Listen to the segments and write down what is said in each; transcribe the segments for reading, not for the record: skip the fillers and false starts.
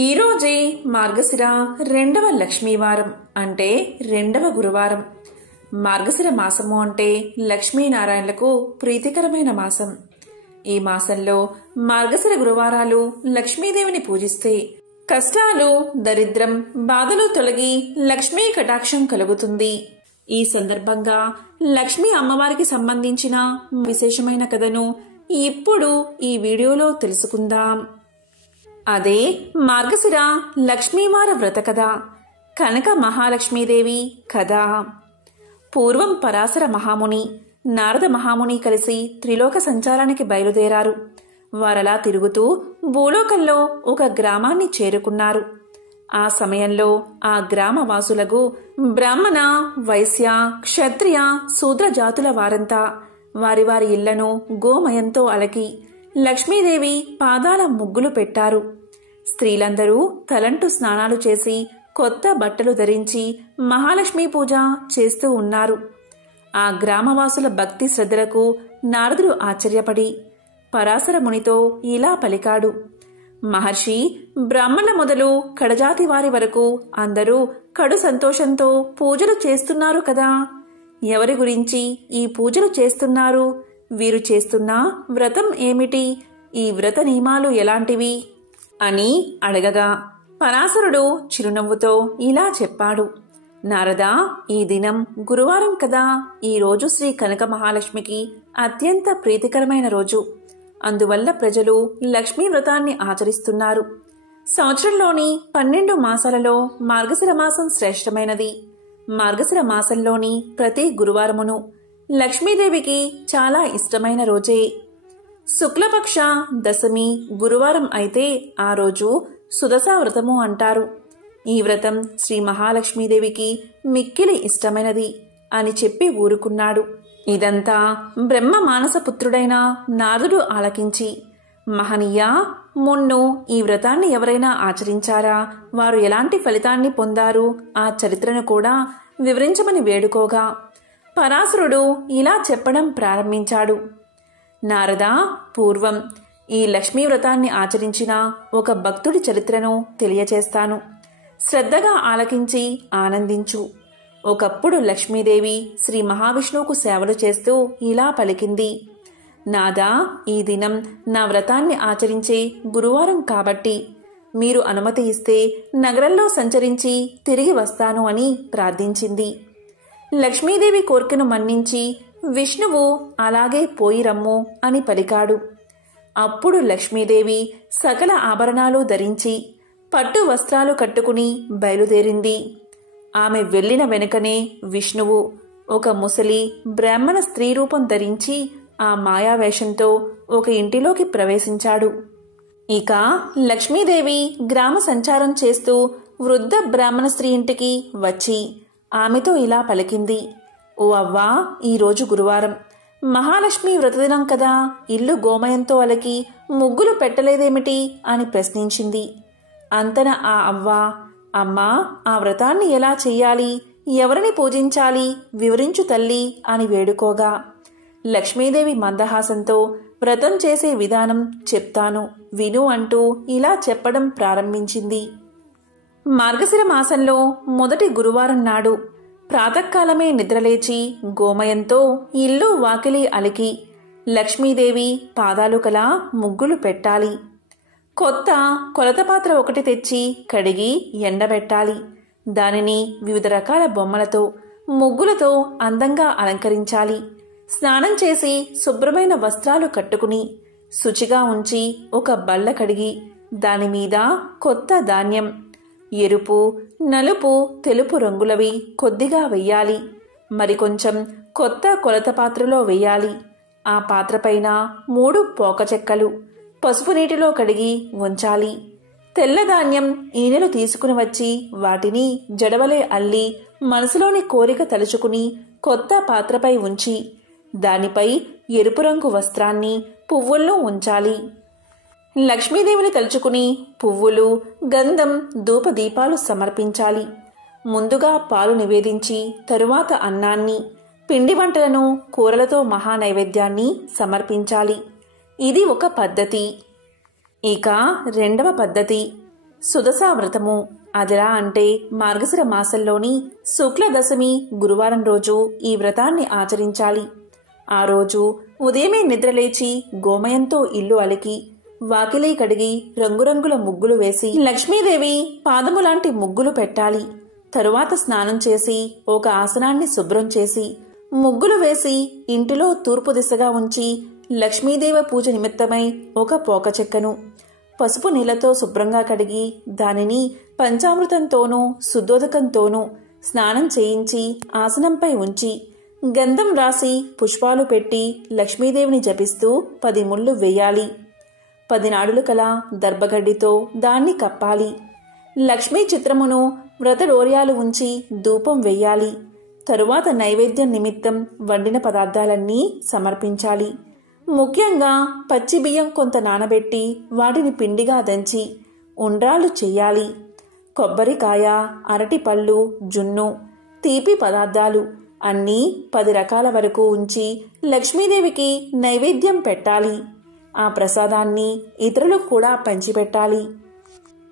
ఈరోజే మార్గశిర రెండవ లక్ష్మీవారం అంటే రెండవ గురువారం. మార్గశిర మాసము అంటే లక్ష్మీనారాయణలకు ప్రీతికరమైన మాసం. ఈ మాసంలో మార్గశిర గురువారాలు లక్ష్మీదేవిని పూజిస్తే కష్టాలు, దరిద్రం, బాధలు తొలగి లక్ష్మీ కటాక్షం కలుగుతుంది. ఈ సందర్భంగా లక్ష్మీ అమ్మవారికి సంబంధించిన విశేషమైన కథను ఇప్పుడు ఈ వీడియోలో తెలుసుకుందాం. అదే మార్గశిర లక్ష్మీవార వ్రత కథ, కనక మహాలక్ష్మీదేవి కథ. పూర్వం పరాశర మహాముని, నారద మహాముని కలిసి త్రిలోక సంచారానికి బయలుదేరారు. వారలా తిరుగుతూ భూలోకంలో ఒక గ్రామాన్ని చేరుకున్నారు. ఆ సమయంలో ఆ గ్రామవాసులకు బ్రాహ్మణ, వైశ్య, క్షత్రియ, శూద్ర జాతుల వారంతా వారి వారి ఇళ్లను గోమయంతో అలకి లక్ష్మీదేవి పాదాల ముగ్గులు పెట్టారు. స్త్రీలందరూ తలంటు స్నానాలు చేసి కొత్త బట్టలు ధరించి మహాలక్ష్మీ పూజ చేస్తూ ఉన్నారు. ఆ గ్రామవాసుల భక్తి శ్రద్ధలకు నారదుడు ఆశ్చర్యపడి పరాశర మునితో ఇలా పలికాడు. మహర్షి, బ్రాహ్మణ మొదలు కడజాతి వారి వరకు అందరూ కడు సంతోషంతో పూజలు చేస్తున్నారు కదా. ఎవరి గురించి ఈ పూజలు చేస్తున్నారు? వీరు చేస్తున్న వ్రతం ఏమిటి? ఈ వ్రత నియమాలు ఎలాంటివి అని అడగగా పరాశరుడు చిరునవ్వుతో ఇలా చెప్పాడు. నారదా, ఈ దినం గురువారం కదా. ఈ రోజు శ్రీ కనక మహాలక్ష్మికి అత్యంత ప్రీతికరమైన రోజు. అందువల్ల ప్రజలు లక్ష్మీ వ్రతాన్ని ఆచరిస్తున్నారు. సంవత్సరంలోని 12 మాసాలలో మార్గశిర మాసం శ్రేష్టమైనది. మార్గశిర మాసంలోని ప్రతి గురువారమును లక్ష్మీదేవికి చాలా ఇష్టమైన రోజే. శుక్లపక్ష దశమి గురువారం అయితే ఆ రోజు సుదశా వ్రతము అంటారు. ఈ వ్రతం శ్రీ మహాలక్ష్మీదేవికి మిక్కిలి ఇష్టమైనది అని చెప్పి ఊరుకున్నాడు. ఇదంతా బ్రహ్మ మానసపుత్రుడైన నారదుడు ఆలకించి, మహనీయ, మున్ను ఈ వ్రతాన్ని ఎవరైనా ఆచరించారా? వారు ఎలాంటి ఫలితాన్ని పొందారు? ఆ చరిత్రను కూడా వివరించమని వేడుకోగా పరాశరుడు ఇలా చెప్పడం ప్రారంభించాడు. నారదా, పూర్వం ఈ లక్ష్మీ వ్రతాన్ని ఆచరించిన ఒక భక్తుడి చరిత్రను తెలియచేస్తాను. శ్రద్ధగా ఆలకించి ఆనందించు. ఒకప్పుడు లక్ష్మీదేవి శ్రీ మహావిష్ణువుకు సేవలు చేస్తూ ఇలా పలికింది. నాదా, ఈ దినం నా వ్రతాన్ని ఆచరించే గురువారం కాబట్టి మీరు అనుమతి ఇస్తే నగరంలో సంచరించి తిరిగి వస్తాను అని ప్రార్థించింది. లక్ష్మీదేవి కోరికను మన్నించి విష్ణువు అలాగే పోయి రమ్ము అని పలికాడు. అప్పుడు లక్ష్మీదేవి సకల ఆభరణాలు ధరించి పట్టు వస్త్రాలు కట్టుకుని బయలుదేరింది. ఆమె వెళ్లిన వెనుకనే విష్ణువు ఒక ముసలి బ్రాహ్మణ స్త్రీ రూపం ధరించి ఆ మాయావేషంతో ఒక ఇంటిలోకి ప్రవేశించాడు. ఇక లక్ష్మీదేవి గ్రామ సంచారం చేస్తూ వృద్ధ బ్రాహ్మణ స్త్రీ ఇంటికి వచ్చి ఆమెతో ఇలా పలికింది. ఓ అవ్వా, ఈరోజు గురువారం, మహాలక్ష్మి వ్రతదినం కదా. ఇల్లు గోమయంతో అలకి ముగ్గులు పెట్టలేదేమిటి అని ప్రశ్నించింది. అంతన ఆ అవ్వ, అమ్మా, ఆ వ్రతాన్ని ఎలా చెయ్యాలి, ఎవరిని పూజించాలి, వివరించు తల్లి అని వేడుకోగా లక్ష్మీదేవి మందహాసంతో వ్రతం చేసే విధానం చెప్తాను విను అంటూ ఇలా చెప్పడం ప్రారంభించింది. మార్గశిర మాసంలో మొదటి గురువారం నాడు ప్రాతకాలమే నిద్రలేచి గోమయంతో ఇల్లు వాకిలి అలికి లక్ష్మీదేవి పాదాలు కల ముగ్గులు పెట్టాలి. కొత్త కొలత పాత్ర ఒకటి తెచ్చి కడిగి ఎండబెట్టాలి. దానిని వివిధ రకాల బొమ్మలతో, ముగ్గులతో అందంగా అలంకరించాలి. స్నానం చేసి శుభ్రమైన వస్త్రాలు కట్టుకుని శుచిగా ఉంచి ఒక బల్ల కడిగి దానిమీద కొత్త ధాన్యం, ఎరుపు, నలుపు, తెలుపు రంగులవి కొద్దిగా వెయ్యాలి. మరికొంచెం కొత్త కొలత పాత్రలో వెయ్యాలి. ఆ పాత్రపైన 3 పోక చెక్కలు పసుపు నీటిలో కడిగి ఉంచాలి. తెల్లధాన్యం ఈనెలు తీసుకుని వచ్చి వాటిని జడవలే అల్లి మనసులోని కోరిక తలుచుకుని కొత్త పాత్రపై ఉంచి దానిపై ఎరుపు రంగు వస్త్రాన్ని, పువ్వులను ఉంచాలి. లక్ష్మీదేవిని తలుచుకుని పువ్వులు, గంధం, ధూపదీపాలు సమర్పించాలి. ముందుగా పాలు నివేదించి తరువాత అన్నాన్ని, పిండి వంటలను, కూరలతో మహానైవేద్యాన్ని సమర్పించాలి. ఇది ఒక పద్ధతి. ఇక రెండవ పద్ధతి, సుదశా వ్రతము. అదిలా అంటే మార్గశిర మాసంలోని శుక్ల దశమి గురువారం రోజు ఈ వ్రతాన్ని ఆచరించాలి. ఆ రోజు ఉదయమే నిద్రలేచి గోమయంతో ఇల్లు అలికి వాకిలి కడిగి రంగురంగుల ముగ్గులు వేసి లక్ష్మీదేవి పాదము లాంటి ముగ్గులు పెట్టాలి. తరువాత స్నానం చేసి ఒక ఆసనాన్ని శుభ్రం చేసి ముగ్గులు వేసి ఇంటిలో తూర్పు దిశగా ఉంచి లక్ష్మీదేవి పూజ నిమిత్తమై ఒక పోక చెక్కను పసుపు నీళ్లతో శుభ్రంగా కడిగి దానిని పంచామృతంతోనూ శుద్ధోదకంతోనూ స్నానం చేయించి ఆసనంపై ఉంచి గంధం రాసి పుష్పాలు పెట్టి లక్ష్మీదేవిని జపిస్తూ 10 ముళ్ళు వేయాలి. 10 నాడులు కల దర్భగడ్డితో దాన్ని కప్పాలి. లక్ష్మీ చిత్రమును వ్రతడోర్యాలు ఉంచి ధూపం వెయ్యాలి. తరువాత నైవేద్యం నిమిత్తం వండిన పదార్థాలన్నీ సమర్పించాలి. ముఖ్యంగా పచ్చి బియ్యం కొంత నానబెట్టి వాటిని పిండిగా దంచి ఉండ్రాళ్ళు చెయ్యాలి. కొబ్బరికాయ, అరటిపళ్ళు, జున్ను, తీపి పదార్థాలు అన్నీ 10 రకాల వరకు ఉంచి లక్ష్మీదేవికి నైవేద్యం పెట్టాలి. ఆ ప్రసాదాన్ని ఇతరులకు కూడా పంచిపెట్టాలి.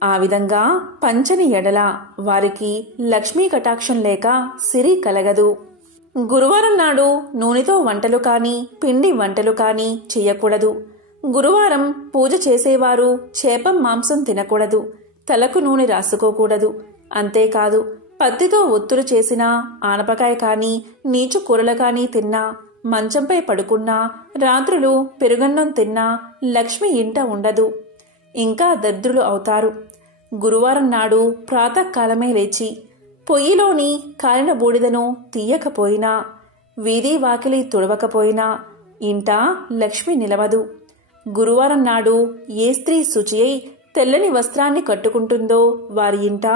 ఆ విధంగా పంచని ఎడల వారికి లక్ష్మీ కటాక్షం లేక సిరి కలగదు. గురువారం నాడు నూనెతో వంటలు కాని పిండి వంటలు కాని చెయ్యకూడదు. గురువారం పూజ చేసేవారు చేపం మాంసం తినకూడదు. తలకు నూనె రాసుకోకూడదు. అంతేకాదు పత్తితో ఒత్తులు చేసిన ఆనపకాయ కాని నీచు కూరలు కాని తిన్నా, మంచంపై పడుకున్నా, రాత్రులు పెరుగన్నం తిన్నా లక్ష్మి ఇంట ఉండదు. ఇంకా దరిద్రులు అవుతారు. గురువారం నాడు ప్రాతకాలమే లేచి పొయ్యిలోని కాలిన బూడిదను తీయకపోయినా, వీధి వాకిలి తుడవకపోయినా ఇంట లక్ష్మి నిలవదు. గురువారం నాడు ఏ స్త్రీ శుచి అయి తెల్లని వస్త్రాన్ని కట్టుకుంటుందో వారి ఇంట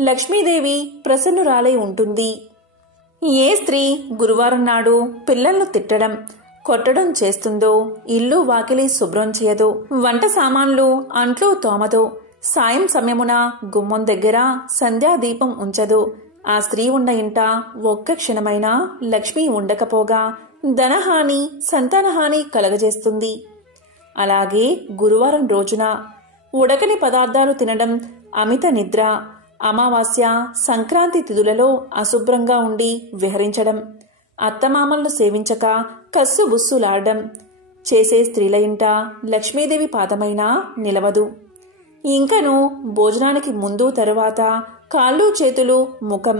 లక్ష్మీదేవి ప్రసన్నురాలై ఉంటుంది. ఏ స్త్రీ గురువారం నాడు పిల్లలను తిట్టడం, కొట్టడం చేస్తుందో, ఇల్లు వాకిలి శుభ్రం చేయదో, వంట సామాన్లు అంట్లు తోమదో, సాయం సమయమున గుమ్మం దగ్గర సంధ్యాదీపం ఉంచదో, ఆ స్త్రీ ఉన్న ఇంట ఒక్క క్షణమైనా లక్ష్మి ఉండకపోగా ధనహాని, సంతానహాని కలగజేస్తుంది. అలాగే గురువారం రోజున ఉడకని పదార్థాలు తినడం, అమిత నిద్ర, అమావాస్య, సంక్రాంతి తిథులలో అశుభ్రంగా ఉండి విహరించడం, అత్తమామలను సేవించక కస్సుబుస్సులాడడం చేసే స్త్రీల ఇంట లక్ష్మీదేవి పాదమైనా నిలవదు. ఇంకను భోజనానికి ముందు తరువాత కాళ్ళు, చేతులు, ముఖం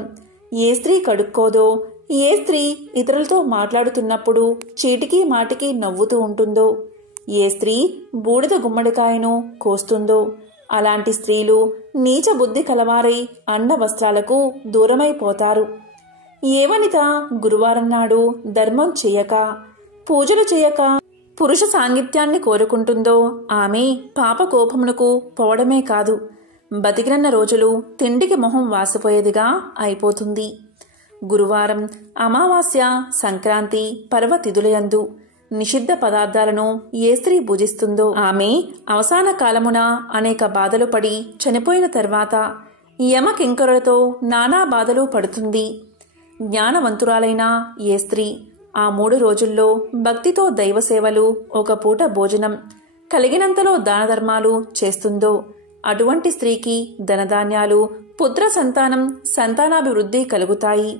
ఏ స్త్రీ కడుక్కోదో, ఏ స్త్రీ ఇతరులతో మాట్లాడుతున్నప్పుడు చీటికి మాటికి నవ్వుతూ ఉంటుందో, ఏ స్త్రీ బూడిద గుమ్మడికాయను కోస్తుందో అలాంటి స్త్రీలు నీచ బుద్ధి కలవారై అన్న వస్త్రాలకు దూరమైపోతారు. ఏ వనిత గురువారం నాడు ధర్మం చేయక, పూజలు చేయక పురుష సాంగిత్యాన్ని కోరుకుంటుందో ఆమె పాపకోపమునకు పోవడమే కాదు, బతికినన్న రోజులు తిండికి మొహం వాసిపోయేదిగా అయిపోతుంది. గురువారం, అమావాస్య, సంక్రాంతి పర్వతిథులయందు నిషిద్ధ పదార్థాలను ఏ స్త్రీ భుజిస్తుందో ఆమె అవసాన కాలమున అనేక బాధలు పడి చనిపోయిన తర్వాత యమకింకరులతో నానా బాధలు పడుతుంది. జ్ఞానవంతురాలైన ఏ స్త్రీ ఆ 3 రోజుల్లో భక్తితో దైవసేవలు, ఒక పూట భోజనం, కలిగినంతలో దానధర్మాలు చేస్తుందో అటువంటి స్త్రీకి ధనధాన్యాలు, పుత్ర సంతానం, సంతానాభివృద్ధి కలుగుతాయి.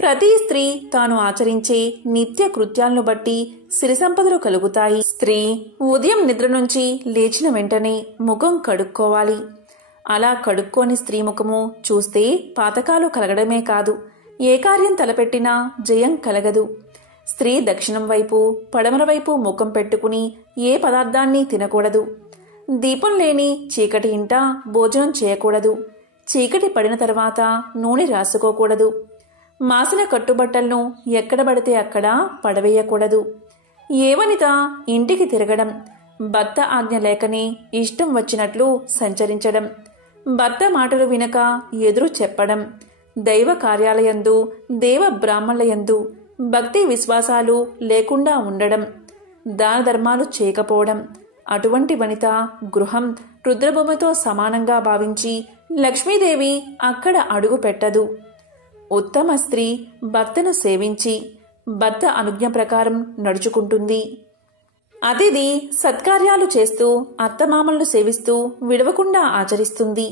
ప్రతి స్త్రీ తాను ఆచరించే నిత్య కృత్యాలను బట్టి సిరి సంపదలు కలుగుతాయి. స్త్రీ ఉదయం నిద్ర నుంచి లేచిన వెంటనే ముఖం కడుక్కోవాలి. అలా కడుక్కోని స్త్రీ ముఖము చూస్తే పాతకాలు కలగడమే కాదు, ఏ కార్యం తలపెట్టినా జయం కలగదు. స్త్రీ దక్షిణం వైపు, పడమర వైపు ముఖం పెట్టుకుని ఏ పదార్థాన్ని తినకూడదు. దీపం లేని చీకటి ఇంట భోజనం చేయకూడదు. చీకటి పడిన తర్వాత నూనె రాసుకోకూడదు. మాసిన కట్టుబట్టలను ఎక్కడ పడితే అక్కడ పడవేయకూడదు. ఏ వనిత ఇంటికి తిరగడం, భర్త ఆజ్ఞ లేకనే ఇష్టం వచ్చినట్లు సంచరించడం, భర్త మాటలు వినక ఎదురు చెప్పడం, దైవ కార్యాలయందు, దేవ బ్రాహ్మణులయందు భక్తి విశ్వాసాలు లేకుండా ఉండడం, దాన ధర్మాలు చేయకపోవడం, అటువంటి వనిత గృహం రుద్రభూమితో సమానంగా భావించి లక్ష్మీదేవి అక్కడ అడుగు పెట్టదు. ఉత్తమ స్త్రీ భర్తను సేవించి భర్త అనుజ్ఞ ప్రకారం నడుచుకుంటుంది. అతిథి సత్కార్యాలు చేస్తూ అత్తమామలను సేవిస్తూ విడవకుండా ఆచరిస్తుంది.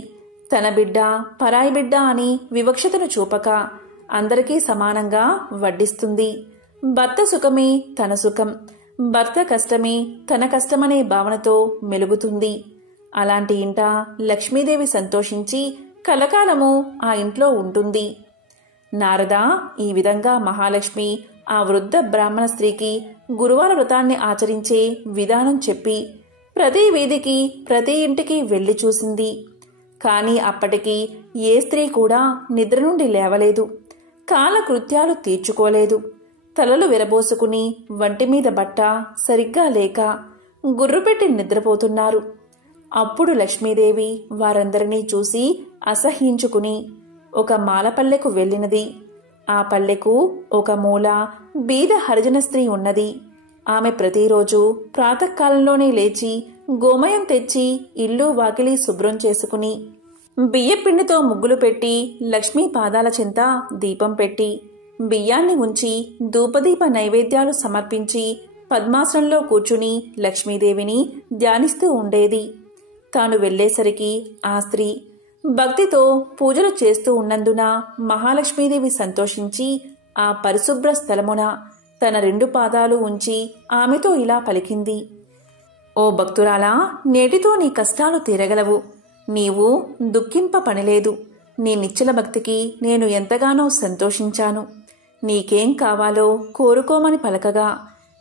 తన బిడ్డ పరాయి బిడ్డ అని వివక్షతను చూపక అందరికీ సమానంగా వడ్డిస్తుంది. భర్త సుఖమే తన సుఖం, భర్త కష్టమే తన కష్టమనే భావనతో మెలుగుతుంది. అలాంటి ఇంట లక్ష్మీదేవి సంతోషించి కలకాలము ఆ ఇంట్లో ఉంటుంది. నారద ఈ విధంగా మహాలక్ష్మి ఆ వృద్ధ బ్రాహ్మణ స్త్రీకి గురువార వ్రతాన్ని ఆచరించే విధానం చెప్పి ప్రతి వీధికి ప్రతి ఇంటికి వెళ్లి చూసింది. కాని అప్పటికి ఏ స్త్రీ కూడా నిద్ర నుండి లేవలేదు, కాలకృత్యాలు తీర్చుకోలేదు. తలలు విరబోసుకుని వంటిమీద బట్ట సరిగ్గా లేక గుర్రుపెట్టి నిద్రపోతున్నారు. అప్పుడు లక్ష్మీదేవి వారందరినీ చూసి అసహ్యించుకుని ఒక మాలపల్లెకు వెళ్ళినది. ఆ పల్లెకు ఒక మూల బీద హరిజన స్త్రీ ఉన్నది. ఆమె ప్రతిరోజు ప్రాతకాలంలోనే లేచి గోమయం తెచ్చి ఇల్లు వాకిలి శుభ్రం చేసుకుని బియ్యపిండితో ముగ్గులు పెట్టి లక్ష్మీ పాదాల చెంత దీపం పెట్టి బియ్యాన్ని ఉంచి ధూపదీప నైవేద్యాలు సమర్పించి పద్మాసనంలో కూర్చుని లక్ష్మీదేవిని ధ్యానిస్తూ ఉండేది. తాను వెళ్లేసరికి ఆ స్త్రీ భక్తితో పూజలు చేస్తూ ఉన్నందున మహాలక్ష్మీదేవి సంతోషించి ఆ పరిశుభ్ర స్థలమున తన 2 పాదాలు ఉంచి ఆమెతో ఇలా పలికింది. ఓ భక్తురాలా, నేటితో నీ కష్టాలు తీరగలవు. నీవు దుఃఖింప పనిలేదు. నీ నిశ్చల భక్తికి నేను ఎంతగానో సంతోషించాను. నీకేం కావాలో కోరుకోమని పలకగా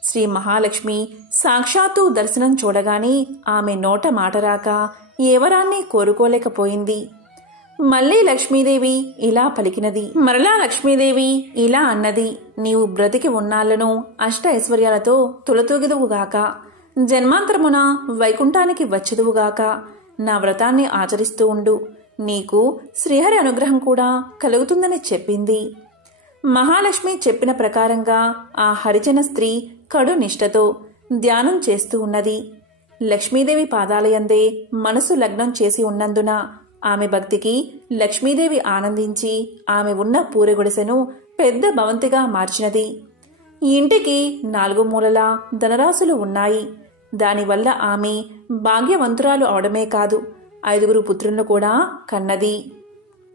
శ్రీ మహాలక్ష్మి సాక్షాత్తు దర్శనం చూడగానే ఆమె నోట మాట రాక ఏవరాన్ని కోరుకోలేకపోయింది. మళ్లీ లక్ష్మీదేవి ఇలా పలికినది. మరలా లక్ష్మీదేవి ఇలా అన్నది. నీవు బ్రతికి ఉన్నాళ్లను అష్ట ఐశ్వర్యాలతో తులతూగిదువుగాక, జన్మాంతరమున వైకుంఠానికి వచ్చదువుగాక. నా వ్రతాన్ని ఆచరిస్తూ ఉండు, నీకు శ్రీహరి అనుగ్రహం కూడా కలుగుతుందని చెప్పింది. మహాలక్ష్మి చెప్పిన ప్రకారంగా ఆ హరిజన స్త్రీ కడు నిష్ఠతో ధ్యానం చేస్తూ ఉన్నది. లక్ష్మీదేవి పాదాలయందే మనసు లగ్నం చేసి ఉన్నందున ఆమె భక్తికి లక్ష్మీదేవి ఆనందించి ఆమె ఉన్న పూరెగుడిసెను పెద్ద భవంతిగా మార్చినది. ఈ ఇంటికి 4 మూలలా ధనరాశులు ఉన్నాయి. దానివల్ల ఆమె భాగ్యవంతురాలు అవడమే కాదు 5 పుత్రులను కూడా కన్నది.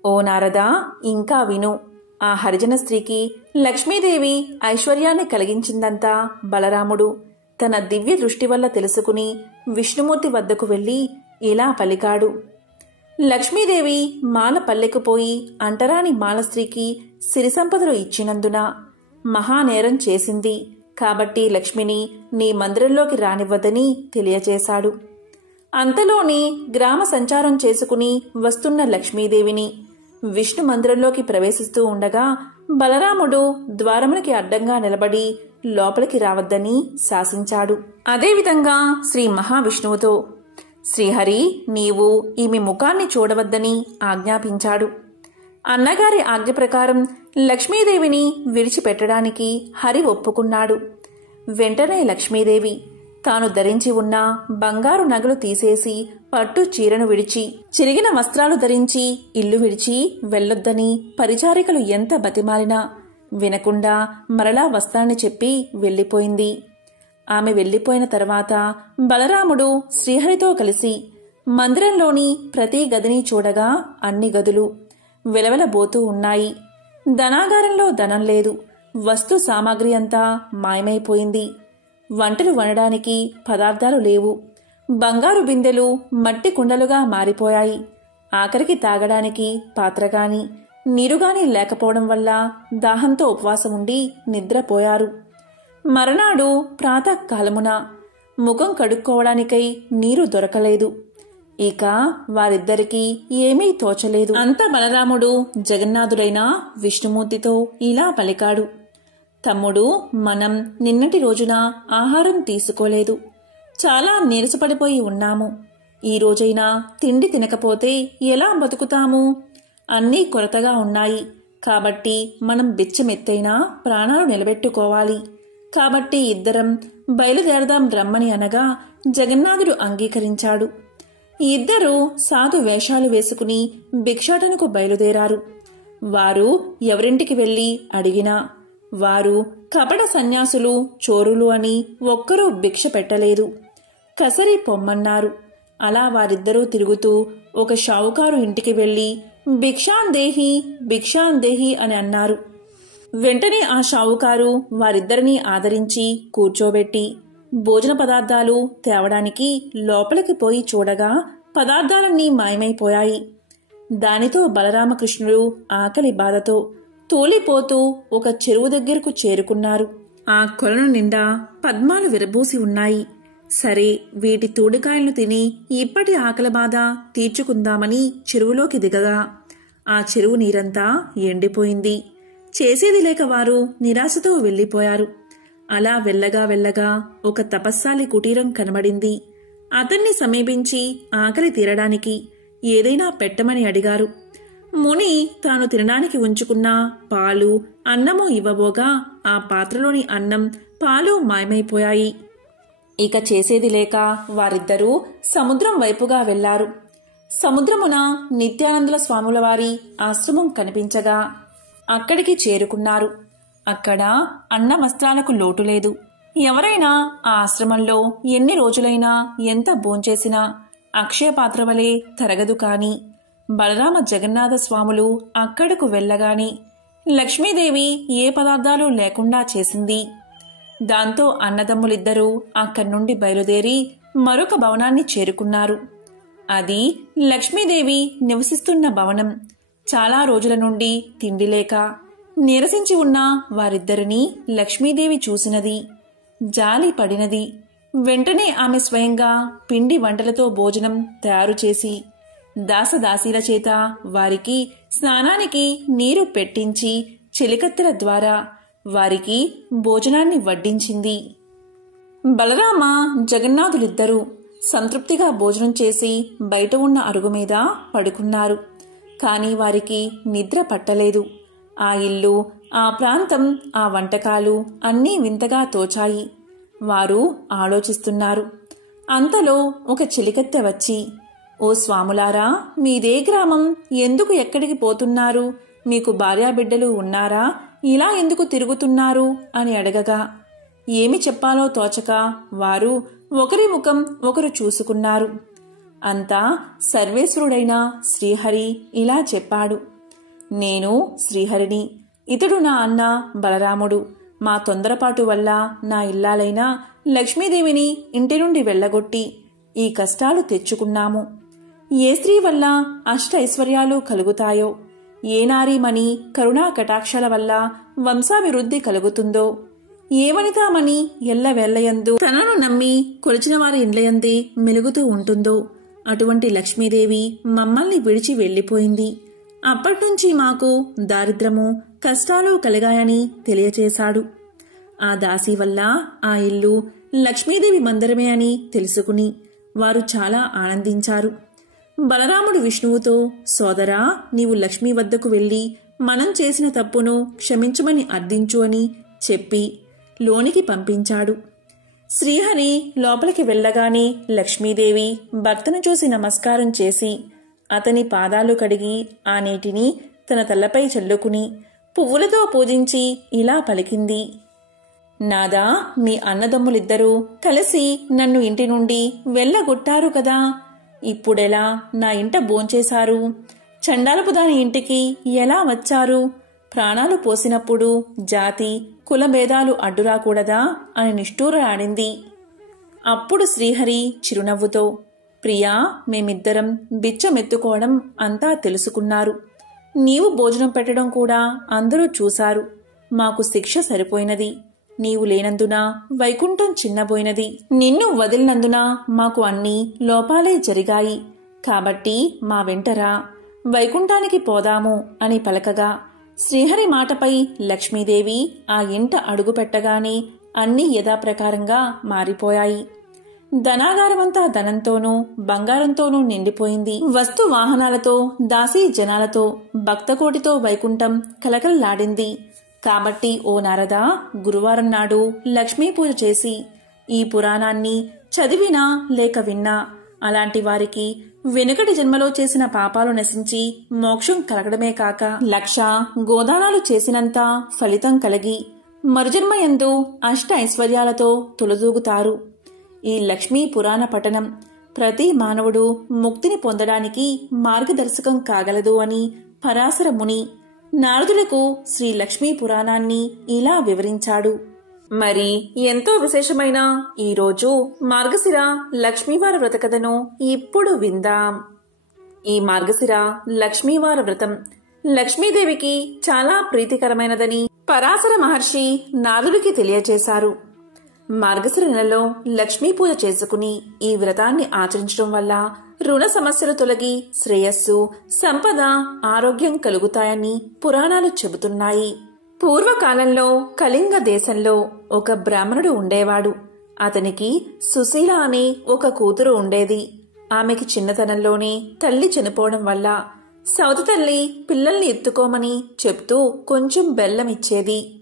ఓ నారద, ఇంకా విను. ఆ హరిజన స్త్రీకి లక్ష్మీదేవి ఐశ్వర్యాన్ని కలిగించిందంతా బలరాముడు తన దివ్య దృష్టి వల్ల తెలుసుకుని విష్ణుమూర్తి వద్దకు వెళ్లి ఇలా పలికాడు. లక్ష్మీదేవి మాల పల్లెకు పోయి అంటరాని మాల స్త్రీకి సిరి సంపదలు ఇచ్చినందున మహానేరం చేసింది. కాబట్టి లక్ష్మిని నీ మందిరంలోకి రానివ్వదని తెలియచేశాడు. అంతలోని గ్రామ సంచారం చేసుకుని వస్తున్న లక్ష్మీదేవిని విష్ణు మందిరంలోకి ప్రవేశిస్తూ ఉండగా బలరాముడు ద్వారమునికి అడ్డంగా నిలబడి లోపలికి రావద్దని శాసించాడు. అదేవిధంగా శ్రీ మహావిష్ణువుతో శ్రీహరి నీవు ఈమె ముఖాన్ని చూడవద్దని ఆజ్ఞాపించాడు. అన్నగారి ఆజ్ఞ ప్రకారం లక్ష్మీదేవిని విడిచిపెట్టడానికి హరి ఒప్పుకున్నాడు. వెంటనే లక్ష్మీదేవి తాను ధరించి ఉన్న బంగారు నగలు తీసేసి పట్టు చీరను విడిచి చిరిగిన వస్త్రాలు ధరించి ఇల్లు విడిచి వెళ్లొద్దని పరిచారికలు ఎంత బతిమాలినా వినకుండా మరలా వస్తానని చెప్పి వెళ్లిపోయింది. ఆమె వెళ్లిపోయిన తర్వాత బలరాముడు శ్రీహరితో కలిసి మందిరంలోని ప్రతి గదిని చూడగా అన్ని గదులు వెలవెలబోతూ ఉన్నాయి. ధనాగారంలో ధనం లేదు. వస్తు సామాగ్రి అంతా మాయమైపోయింది. వంటలు వండడానికి పదార్థాలు లేవు. బంగారు బిందెలు మట్టి కుండలుగా మారిపోయాయి. ఆఖరికి తాగడానికి పాత్రగాని నీరుగాని లేకపోవడం వల్ల దాహంతో ఉపవాసం ఉండి నిద్రపోయారు. మరునాడు ప్రాతకాలమున ముఖం కడుక్కోవడానికై నీరు దొరకలేదు. ఇక వారిద్దరికీ ఏమీ తోచలేదు. అంత బలరాముడు జగన్నాథుడైన విష్ణుమూర్తితో ఇలా పలికాడు. తమ్ముడు, మనం నిన్నటి రోజున ఆహారం తీసుకోలేదు. చాలా నీరసపడిపోయి ఉన్నాము. ఈ రోజైనా తిండి తినకపోతే ఎలా బతుకుతాము? అన్నీ కొరతగా ఉన్నాయి. కాబట్టి మనం బిచ్చమెత్తైనా ప్రాణాలు నిలబెట్టుకోవాలి. కాబట్టి ఇద్దరం బయలుదేరదాం రమ్మని అనగా జగన్నాథుడు అంగీకరించాడు. ఇద్దరూ సాధు వేషాలు వేసుకుని భిక్షాటనకు బయలుదేరారు. వారు ఎవరింటికి వెళ్లి అడిగినా వారు కపట సన్యాసులు, చోరులు అని ఒక్కరూ భిక్ష పెట్టలేదు. కసరి పొమ్మన్నారు. అలా వారిద్దరూ తిరుగుతూ ఒక షావుకారు ఇంటికి వెళ్లి భిక్షాందేహి భిక్షాందేహి అని అన్నారు. వెంటనే ఆ షావుకారు వారిద్దరినీ ఆదరించి కూర్చోబెట్టి భోజన పదార్థాలు తేవడానికి లోపలికి పోయి చూడగా పదార్థాలన్నీ మాయమైపోయాయి. దానితో బలరామకృష్ణుడు ఆకలి బాధతో తూలిపోతూ ఒక చెరువు దగ్గరకు చేరుకున్నారు. ఆ కొలను నిండా పద్మాలు విరబూసి ఉన్నాయి. సరే, వీటి తూడికాయలను తిని ఇప్పటి ఆకలి బాధ తీర్చుకుందామని చెరువులోకి దిగగా ఆ చెరువు నీరంతా ఎండిపోయింది. చేసేది లేక వారు నిరాశతో వెళ్లిపోయారు. అలా వెళ్ళగా ఒక తపస్సాలి కుటీరం కనబడింది. అతన్ని సమీపించి ఆకలి తీరడానికి ఏదైనా పెట్టమని అడిగారు. ముని తాను తినడానికి ఉంచుకున్న పాలు, అన్నము ఇవ్వబోగా ఆ పాత్రలోని అన్నం, పాలు మాయమైపోయాయి. ఇక చేసేది లేక వారిద్దరూ సముద్రం వైపుగా వెళ్లారు. సముద్రమున నిత్యానందుల స్వాముల వారి ఆశ్రమం కనిపించగా అక్కడికి చేరుకున్నారు. అక్కడ అన్న వస్త్రాలకు లోటు లేదు. ఎవరైనా ఆ ఆశ్రమంలో ఎన్ని రోజులైనా ఎంత భోంచేసినా అక్షయపాత్ర వలె తరగదు. కాని బలరామ జగన్నాథ స్వాములు అక్కడకు వెళ్లగానే లక్ష్మీదేవి ఏ పదార్థాలు లేకుండా చేసింది. దాంతో అన్నదమ్ములిద్దరూ అక్కడి నుండి బయలుదేరి మరొక భవనాన్ని చేరుకున్నారు. అది లక్ష్మీదేవి నివసిస్తున్న భవనం. చాలా రోజుల నుండి తిండి లేక నీరసించి ఉన్న వారిద్దరినీ లక్ష్మీదేవి చూసినది, జాలి పడినది. వెంటనే ఆమె స్వయంగా పిండి వంటలతో భోజనం తయారు చేసి దాసదాసీల చేత వారికి స్నానానికి నీరు పెట్టించి చెలికత్తెల ద్వారా వారికి భోజనాన్ని వడ్డించింది. బలరామ జగన్నాథులిద్దరూ సంతృప్తిగా భోజనం చేసి బయట ఉన్న అరుగు మీద పడుకున్నారు. కాని వారికి నిద్ర పట్టలేదు. ఆ ఇల్లు, ఆ ప్రాంతం, ఆ వంటకాలు అన్నీ వింతగా తోచాయి. వారు ఆలోచిస్తున్నారు. అంతలో ఒక చెలికత్తె వచ్చి, ఓ స్వాములారా, మీదే గ్రామం, ఎందుకు ఎక్కడికి పోతున్నారు? మీకు భార్యాబిడ్డలు ఉన్నారా? ఇలా ఎందుకు తిరుగుతున్నారు అని అడగగా ఏమి చెప్పాలో తోచక వారు ఒకరి ముఖం ఒకరు చూసుకున్నారు. అంతా సర్వేశ్వరుడైన శ్రీహరి ఇలా చెప్పాడు, నేను శ్రీహరిని, ఇతడు నా అన్న బలరాముడు. మా తొందరపాటు వల్ల నా ఇల్లాలైన లక్ష్మీదేవిని ఇంటి నుండి వెళ్లగొట్టి ఈ కష్టాలు తెచ్చుకున్నాము. ఏ స్త్రీ వల్ల అష్ట ఐశ్వర్యాలు కలుగుతాయో, ఏ నారీమణి కరుణా కటాక్షాల వల్ల వంశాభివృద్ధి కలుగుతుందో, ఏ వనితామణి ఎల్లవేళ్లయందు తనను నమ్మి కొలిచిన వారి ఇండ్లయందే మెలుగుతూ ఉంటుందో అటువంటి లక్ష్మీదేవి మమ్మల్ని విడిచి వెళ్లిపోయింది. అప్పట్నుంచి మాకు దారిద్రము, కష్టాలు కలిగాయని తెలియచేశాడు. ఆ దాసి వల్ల ఆ ఇల్లు లక్ష్మీదేవి మందిరమే అని తెలుసుకుని వారు చాలా ఆనందించారు. బలరాముడు విష్ణువుతో, సోదరా, నీవు లక్ష్మీ వద్దకు వెళ్లి మనం చేసిన తప్పును క్షమించమని అర్థించు అని చెప్పి లోనికి పంపించాడు. శ్రీహరి లోపలికి వెళ్లగానే లక్ష్మీదేవి భక్తును చూసి నమస్కారం చేసి అతని పాదాలు కడిగి ఆ నీటిని తన తలపై చల్లుకుని పువ్వులతో పూజించి ఇలా పలికింది, నాదా, మీ అన్నదమ్ములిద్దరూ కలిసి నన్ను ఇంటి నుండి వెళ్ళగొట్టారు కదా, ఇప్పుడెలా నా ఇంట భోంచేశారు? చండాలపు దాని ఇంటికి ఎలా వచ్చారు? ప్రాణాలు పోసినప్పుడు జాతి కులభేదాలు అడ్డురాకూడదా అని నిష్ఠూరాడింది. అప్పుడు శ్రీహరి చిరునవ్వుతో, ప్రియా, మేమిద్దరం బిచ్చమెత్తుకోవడం అంతా తెలుసుకున్నారు. నీవు భోజనం పెట్టడం కూడా అందరూ చూశారు. మాకు శిక్ష సరిపోయినది. నీవు లేనందున వైకుంఠం చిన్నబోయినది. నిన్ను వదిలినందున మాకు అన్నీ లోపాలే జరిగాయి. కాబట్టి మా వెంటరా, వైకుంఠానికి పోదాము అని పలకగా శ్రీహరి మాటపై లక్ష్మీదేవి ఆ ఇంట అడుగుపెట్టగానే అన్నీ యథాప్రకారంగా మారిపోయాయి. ధనాగారమంతా ధనంతోనూ బంగారంతోనూ నిండిపోయింది. వస్తు వాహనాలతో, దాసీ జనాలతో, భక్తకోటితో వైకుంఠం కలకలలాడింది. కాబట్టి ఓ నారద, గురువారం నాడు లక్ష్మీ పూజ చేసి ఈ పురాణాన్ని చదివినా లేక విన్నా అలాంటి వారికి వెనుకటి జన్మలో చేసిన పాపాలు నశించి మోక్షం కలగడమే కాక 1,00,000 గోదానాలు చేసినంత ఫలితం కలిగి మరుజన్మయందు అష్ట ఐశ్వర్యాలతో తులదూగుతారు. ఈ లక్ష్మీ పురాణ పఠనం ప్రతి మానవుడు ముక్తిని పొందడానికి మార్గదర్శకం కాగలదు అని పరాశర ముని నారదులకు శ్రీ లక్ష్మీ పురాణాన్ని ఇలా వివరించాడు. మరి ఎంతో విశేషమైన ఈరోజు మార్గశిర లక్ష్మీవార వ్రత కథను ఇప్పుడు విందాం. ఈ మార్గశిర లక్ష్మీవార వ్రతం లక్ష్మీదేవికి చాలా ప్రీతికరమైనదని పరాశర మహర్షి నారదుడికి తెలియచేశారు. మార్గశిర నెలలో లక్ష్మీ పూజ చేసుకుని ఈ వ్రతాన్ని ఆచరించడం వల్ల రుణ సమస్యలు తొలగి శ్రేయస్సు, సంపద, ఆరోగ్యం కలుగుతాయని పురాణాలు చెబుతున్నాయి. పూర్వకాలంలో కళింగ దేశంలో ఒక బ్రాహ్మణుడు ఉండేవాడు. అతనికి సుశీల అనే ఒక కూతురు ఉండేది. ఆమెకి చిన్నతనంలోనే తల్లి చనిపోవడం వల్ల సవతి తల్లి పిల్లల్ని ఎత్తుకోమని చెప్తూ కొంచెం బెల్లం ఇచ్చేది.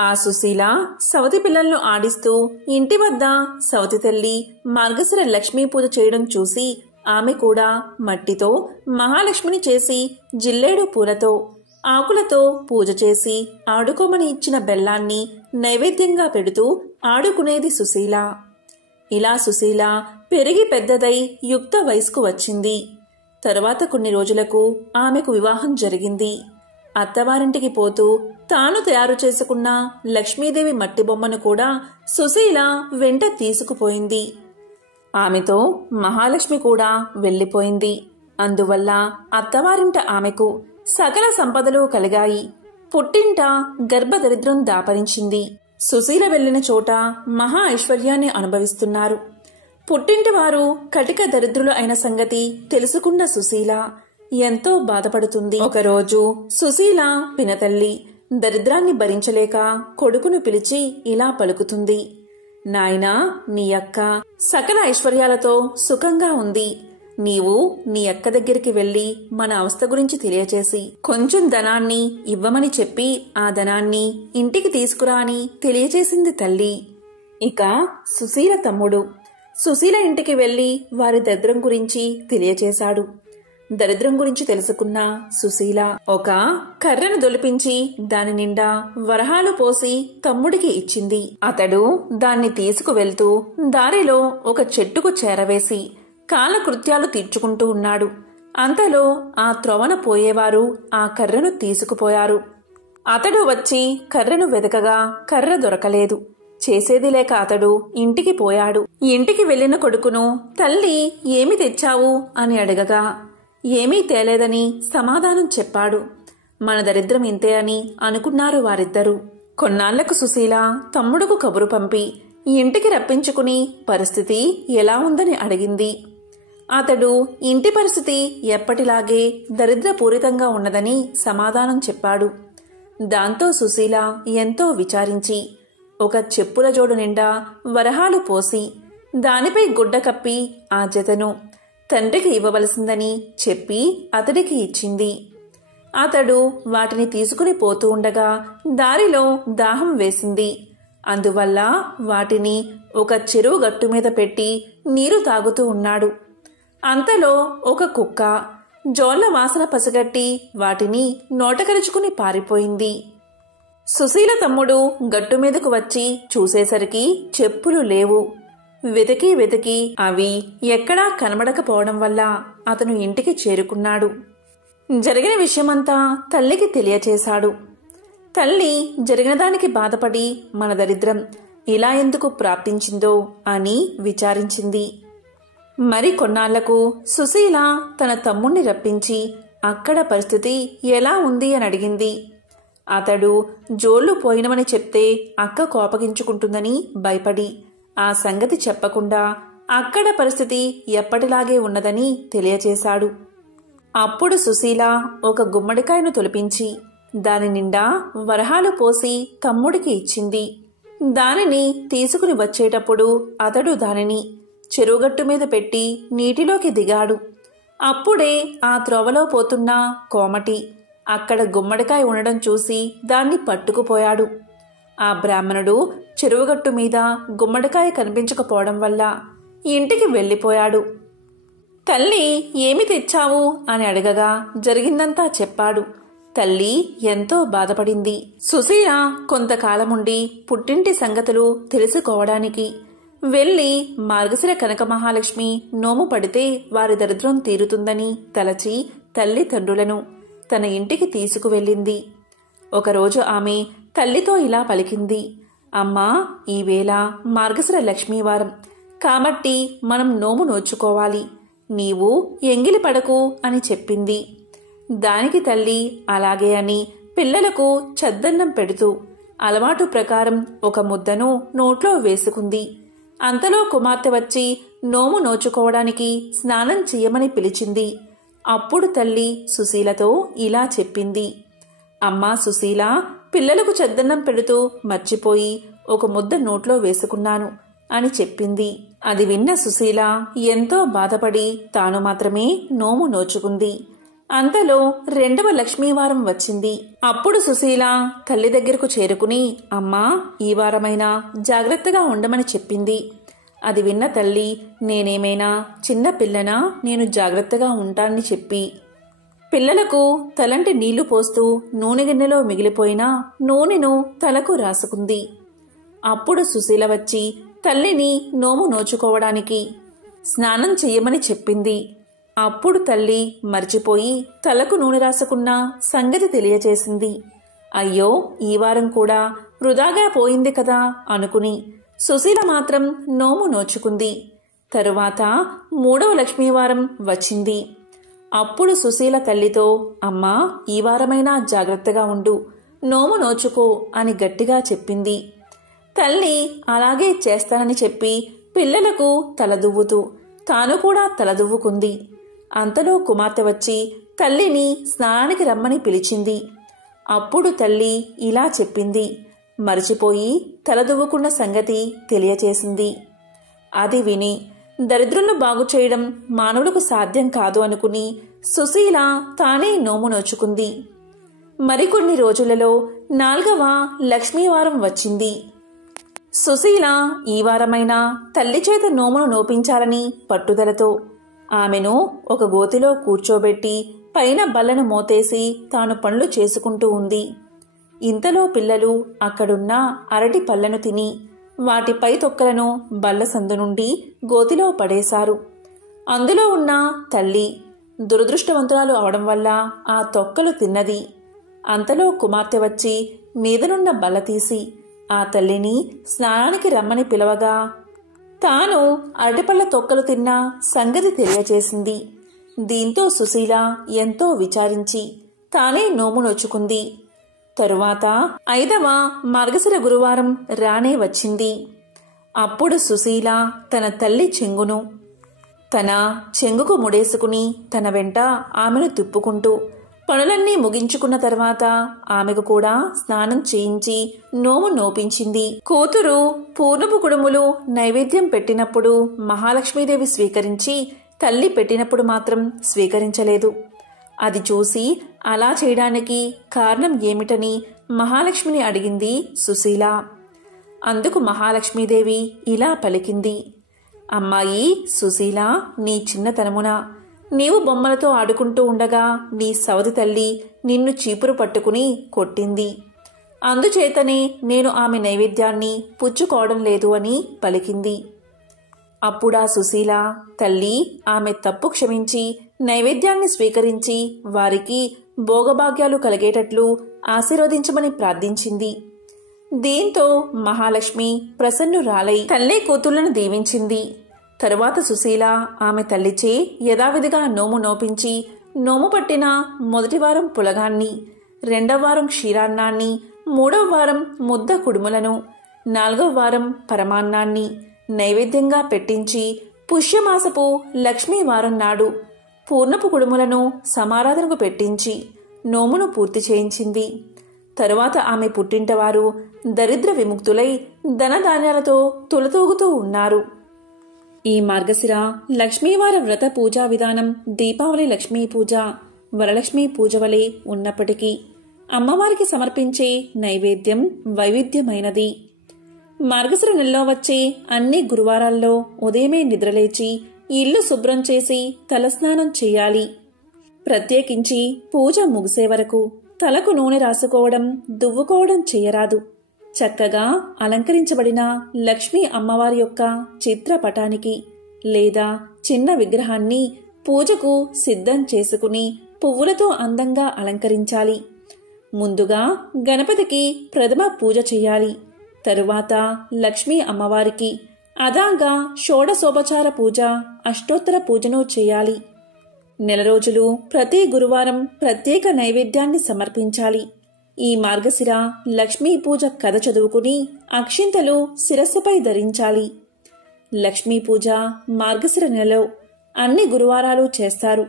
ఆ సుశీల సవతి పిల్లలను ఆడిస్తూ ఇంటి వద్ద సవతి తల్లి మార్గశిర లక్ష్మీ పూజ చేయడం చూసి ఆమె కూడా మట్టితో మహాలక్ష్మిని చేసి జిల్లేడు పూలతో ఆకులతో పూజ చేసి ఆడుకోమని ఇచ్చిన బెల్లాన్ని నైవేద్యంగా పెడుతూ ఆడుకునేది సుశీల. ఇలా సుశీల పెరిగి పెద్దదై యుక్త వయసుకు వచ్చింది. తరువాత కొన్ని రోజులకు ఆమెకు వివాహం జరిగింది. అత్తవారింటికి పోతూ తాను తయారు చేసుకున్న లక్ష్మీదేవి మట్టి బొమ్మను కూడా సుశీల వెంట తీసుకుపోయింది. ఆమెతో మహాలక్ష్మి కూడా వెళ్లిపోయింది. అందువల్ల అత్తవారింట ఆమెకు సకల సంపదలు కలిగాయి. పుట్టింట గర్భదరిద్రం దాపరించింది. సుశీల వెళ్లిన చోట మహా ఐశ్వర్యాన్ని అనుభవిస్తున్నారు. పుట్టింటి వారు కటిక దరిద్రులు అయిన సంగతి తెలుసుకున్న సుశీల ఎంతో బాధపడుతుంది. ఒకరోజు సుశీల పినతల్లి దరిద్రాన్ని భరించలేక కొడుకును పిలిచి ఇలా పలుకుతుంది. నాయనా, నీ అక్క సకల ఐశ్వర్యాలతో సుఖంగా ఉంది. నీవు నీ అక్క దగ్గరికి వెళ్లి మన అవస్థ గురించి తెలియచేసి కొంచెం ధనాన్ని ఇవ్వమని చెప్పి ఆ ధనాన్ని ఇంటికి తీసుకురా అని తెలియచేసింది తల్లి. ఇక సుశీల తమ్ముడు సుశీల ఇంటికి వెళ్లి వారి దరిద్రం గురించి తెలియచేశాడు. దరిద్రం గురించి తెలుసుకున్న సుశీల ఒక కర్రను దొలిపించి దాని నిండా వరహాలు పోసి తమ్ముడికి ఇచ్చింది. అతడు దాన్ని తీసుకువెళ్తూ దారిలో ఒక చెట్టుకు చేరవేసి కాలకృత్యాలు తీర్చుకుంటూ ఉన్నాడు. అంతలో ఆ త్రోవన పోయేవారు ఆ కర్రను తీసుకుపోయారు. అతడు వచ్చి కర్రను వెదకగా కర్ర దొరకలేదు. చేసేది లేక అతడు ఇంటికి పోయాడు. ఇంటికి వెళ్లిన కొడుకును తల్లి ఏమి తెచ్చావు అని అడగగా ఏమీ తేలేదని సమాధానం చెప్పాడు. మన దరిద్రం ఇంతే అని అనుకున్నారు వారిద్దరూ. కొన్నాళ్లకు సుశీల తమ్ముడుకు కబురు పంపి ఇంటికి రప్పించుకుని పరిస్థితి ఎలా ఉందని అడిగింది. అతడు ఇంటి పరిస్థితి ఎప్పటిలాగే దరిద్రపూరితంగా ఉన్నదని సమాధానం చెప్పాడు. దాంతో సుశీల ఎంతో విచారించి ఒక చెప్పుల జోడు నిండా వరహాలు పోసి దానిపై గుడ్డ కప్పి ఆ జతను తండ్రికి ఇవ్వవలసిందని చెప్పి అతడికి ఇచ్చింది. అతడు వాటిని తీసుకుని పోతూ ఉండగా దారిలో దాహం వేసింది. అందువల్ల వాటిని ఒక చెరువు గట్టు మీద పెట్టి నీరు తాగుతూ ఉన్నాడు. అంతలో ఒక కుక్క జోళ్ల వాసన పసిగట్టి వాటిని నోటకరుచుకుని పారిపోయింది. సుశీల తమ్ముడు గట్టు మీదకు వచ్చి చూసేసరికి చెప్పులు లేవు. వెతికి వెతికి అవి ఎక్కడా కనబడకపోవడం వల్ల అతను ఇంటికి చేరుకున్నాడు. జరిగిన విషయమంతా తల్లికి తెలియచేశాడు. తల్లి జరిగిన దానికి బాధపడి మన దరిద్రం ఇలా ఎందుకు ప్రాప్తించిందో అని విచారించింది. మరి కొన్నాళ్లకు సుశీల తన తమ్ముణ్ణి రప్పించి అక్కడ పరిస్థితి ఎలా ఉంది అని అడిగింది. అతడు జోళ్లు పోయినవని చెప్తే అక్క కోపగించుకుంటుందని భయపడి ఆ సంగతి చెప్పకుండా అక్కడ పరిస్థితి ఎప్పటిలాగే ఉన్నదని తెలియచేశాడు. అప్పుడు సుశీల ఒక గుమ్మడికాయను తొలిపించి దాని నిండా వరహాలు పోసి తమ్ముడికి ఇచ్చింది. దానిని తీసుకుని వచ్చేటప్పుడు అతడు దానిని చెరువుగట్టు మీద పెట్టి నీటిలోకి దిగాడు. అప్పుడే ఆ త్రోవలో పోతున్న కోమటి అక్కడ గుమ్మడికాయ ఉండడం చూసి దాన్ని పట్టుకుపోయాడు. ఆ బ్రాహ్మణుడు చెరువుగట్టు మీద గుమ్మడికాయ కనిపించకపోవడం వల్ల ఇంటికి వెళ్ళిపోయాడు. తల్లి ఏమి తెచ్చావు అని అడగగా జరిగిందంతా చెప్పాడు. తల్లి ఎంతో బాధపడింది. సుశీల కొంతకాలముండి పుట్టింటి సంగతులు తెలుసుకోవడానికి వెళ్లి మార్గశిర కనక మహాలక్ష్మి నోము పడితే వారి దరిద్రం తీరుతుందని తలచి తల్లిదండ్రులను తన ఇంటికి తీసుకువెళ్ళింది. ఒకరోజు ఆమె తల్లితో ఇలా పలికింది. అమ్మా, ఈవేళ మార్గశిర లక్ష్మీవారం కాబట్టి మనం నోము నోచుకోవాలి. నీవు ఎంగిలి పడకు అని చెప్పింది. దానికి తల్లి అలాగే అని పిల్లలకు చద్దన్నం పెడుతూ అలవాటు ప్రకారం ఒక ముద్దను నోట్లో వేసుకుంది. అంతలో కుమార్తె వచ్చి నోము నోచుకోవడానికి స్నానం చెయ్యమని పిలిచింది. అప్పుడు తల్లి సుశీలతో ఇలా చెప్పింది. అమ్మా సుశీల, పిల్లలకు చద్దన్నం పెడుతూ మర్చిపోయి ఒక ముద్ద నోట్లో వేసుకున్నాను అని చెప్పింది. అది విన్న సుశీల ఎంతో బాధపడి తాను మాత్రమే నోము నోచుకుంది. అంతలో 2వ లక్ష్మీవారం వచ్చింది. అప్పుడు సుశీల తల్లి దగ్గరకు చేరుకుని, అమ్మా, ఈ వారమైనా జాగ్రత్తగా ఉండమని చెప్పింది. అది విన్న తల్లి, నేనేమైనా చిన్న పిల్లనా, నేను జాగ్రత్తగా ఉంటానని చెప్పి పిల్లలకు తలంటి నీళ్లు పోస్తూ నూనె గిన్నెలో మిగిలిపోయిన నూనెను తలకు రాసుకుంది. అప్పుడు సుశీల వచ్చి తల్లిని నోము నోచుకోవడానికి స్నానం చెయ్యమని చెప్పింది. అప్పుడు తల్లి మర్చిపోయి తలకు నూనె రాసుకున్న సంగతి తెలియచేసింది. అయ్యో, ఈ వారం కూడా వృధాగా పోయింది కదా అనుకుని సుశీల మాత్రం నోము నోచుకుంది. తరువాత 3వ లక్ష్మీవారం వచ్చింది. అప్పుడు సుశీల తల్లితో, అమ్మా, ఈ వారమైనా జాగ్రత్తగా ఉండు, నోము నోచుకో అని గట్టిగా చెప్పింది. తల్లి అలాగే చేస్తానని చెప్పి పిల్లలకు తలదువ్వుతూ తాను కూడా తలదువ్వుకుంది. అంతలో కుమార్తె వచ్చి తల్లిని స్నానానికి రమ్మని పిలిచింది. అప్పుడు తల్లి ఇలా చెప్పింది. మరిచిపోయి తలదువ్వుకున్న సంగతి తెలియచేసింది. అది విని దరిద్రులను బాగు చేయడం మానవులకు సాధ్యం కాదు అనుకుని సుశీల తానే నోము నోచుకుంది. మరికొన్ని రోజులలో 4వ లక్ష్మీవారం వచ్చింది. సుశీల ఈ వారమైనా తల్లి చేత నోమును నోపించాలని పట్టుదలతో ఆమెను ఒక గోతిలో కూర్చోబెట్టి పైన బల్లను మోతేసి తాను పనులు చేసుకుంటూ ఉంది. ఇంతలో పిల్లలు అక్కడున్న అరటి పళ్లను తిని వాటిపై తొక్కలను బల్ల సందు నుండి గోతిలో పడేశారు. అందులో ఉన్న తల్లి దురదృష్టవంతురాలు అవడం వల్ల ఆ తొక్కలు తిన్నది. అంతలో కుమార్తె వచ్చి మీదనున్న బల్ల తీసి ఆ తల్లిని స్నానానికి రమ్మని పిలవగా తాను అరటిపళ్ళ తొక్కలు తిన్న సంగతి తెలియచేసింది. దీంతో సుశీల ఎంతో విచారించి తానే నోము నోచుకుంది. తరువాత 5వ మార్గశిర గురువారం రానే వచ్చింది. అప్పుడు సుశీల తన తల్లి చెంగును తన చెంగుకు ముడేసుకుని తన వెంట ఆమెను తిప్పుకుంటూ పనులన్నీ ముగించుకున్న తర్వాత ఆమెకు కూడా స్నానం చేయించి నోము నోపించింది. కూతురు పూర్ణపు కుడుములు నైవేద్యం పెట్టినప్పుడు మహాలక్ష్మీదేవి స్వీకరించి తల్లి పెట్టినప్పుడు మాత్రం స్వీకరించలేదు. అది చూసి అలా చేయడానికి కారణం ఏమిటని మహాలక్ష్మిని అడిగింది సుశీల. అందుకు మహాలక్ష్మీదేవి ఇలా పలికింది. అమ్మాయి సుశీల, నీ చిన్నతనమున నీవు బొమ్మలతో ఆడుకుంటూ ఉండగా నీ సవతి తల్లి నిన్ను చీపురు పట్టుకుని కొట్టింది. అందుచేతనే నేను ఆమె నైవేద్యాన్ని పుచ్చుకోవడం లేదు అని పలికింది. అప్పుడా సుశీల తల్లి ఆమె తప్పు క్షమించి నైవేద్యాన్ని స్వీకరించి వారికి భోగభాగ్యాలు కలిగేటట్లు ఆశీర్వదించమని ప్రార్థించింది. దీంతో మహాలక్ష్మి ప్రసన్నురాలై తల్లి కూతుళ్లను దీవించింది. తరువాత సుశీల ఆమె తల్లిచే యథావిధిగా నోము నోపించి నోము పట్టిన మొదటి వారం పులగాన్ని, 2వ వారం క్షీరాన్నాన్ని, 3వ వారం ముద్ద కుడుములను, 4వ వారం పరమాన్నాన్ని నైవేద్యంగా పెట్టించి పుష్యమాసపు లక్ష్మీవారం నాడు పూర్ణపు కుడుములను సమారాధనకు పెట్టించి నోమును పూర్తి చేయించింది. తరువాత ఆమె పుట్టింటవారు దరిద్ర విముక్తులై ధనధాన్యాలతో తులతూగుతూ ఉన్నారు. ఈ మార్గశిర లక్ష్మీవార వ్రత పూజా విధానం దీపావళి లక్ష్మీ పూజ, వరలక్ష్మీ పూజ వలె ఉన్నప్పటికీ అమ్మవారికి సమర్పించే నైవేద్యం వైవిధ్యమైనది. మార్గశిర నెలలో వచ్చే అన్ని గురువారాల్లో ఉదయమే నిద్రలేచి ఇల్లు శుభ్రం చేసి తలస్నానం చేయాలి. ప్రత్యేకించి పూజ ముగిసే వరకు తలకు నూనె రాసుకోవడం, దువ్వుకోవడం చేయరాదు. చక్కగా అలంకరించబడిన లక్ష్మీ అమ్మవారి యొక్క చిత్రపటానికి లేదా చిన్న విగ్రహాన్ని పూజకు సిద్ధం చేసుకుని పువ్వులతో అందంగా అలంకరించాలి. ముందుగా గణపతికి ప్రథమ పూజ చేయాలి. తరువాత లక్ష్మీ అమ్మవారికి అదాంగా షోడశోపచార పూజ, అష్టోత్తర పూజను చేయాలి. నెల రోజులు ప్రతి గురువారం ప్రత్యేక నైవేద్యాన్ని సమర్పించాలి. ఈ మార్గశిర లక్ష్మీ పూజ కథ చదువుకుని అక్షింతలు శిరస్సుపై ధరించాలి. లక్ష్మీ పూజ మార్గశిర నెలలో అన్ని గురువారాలు చేస్తారు.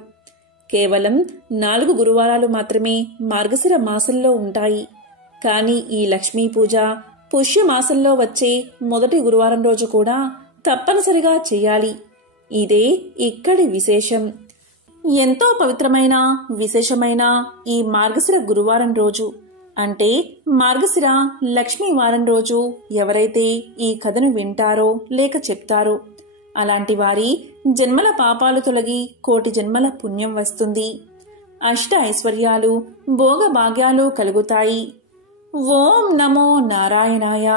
కేవలం 4 గురువారాలు మాత్రమే మార్గశిర మాసంలో ఉంటాయి. కానీ ఈ లక్ష్మీ పూజ పుష్యమాసంలో వచ్చే మొదటి గురువారం రోజు కూడా తప్పనిసరిగా చేయాలి. ఇదే ఇక్కడి విశేషం. ఎంతో పవిత్రమైన విశేషమైన ఈ మార్గశిర గురువారం రోజు అంటే మార్గశిర లక్ష్మీ వారం రోజు ఎవరైతే ఈ కథను వింటారో లేక చెప్తారో అలాంటి వారి జన్మల పాపాలు తొలగి కోటి జన్మల పుణ్యం వస్తుంది. అష్ట ఐశ్వర్యాలు, భోగభాగ్యాలు కలుగుతాయి. ఓం నమో నారాయణాయ.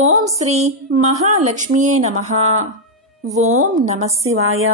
ఓం శ్రీ మహాలక్ష్మియే నమః. ఓం నమః శివాయ.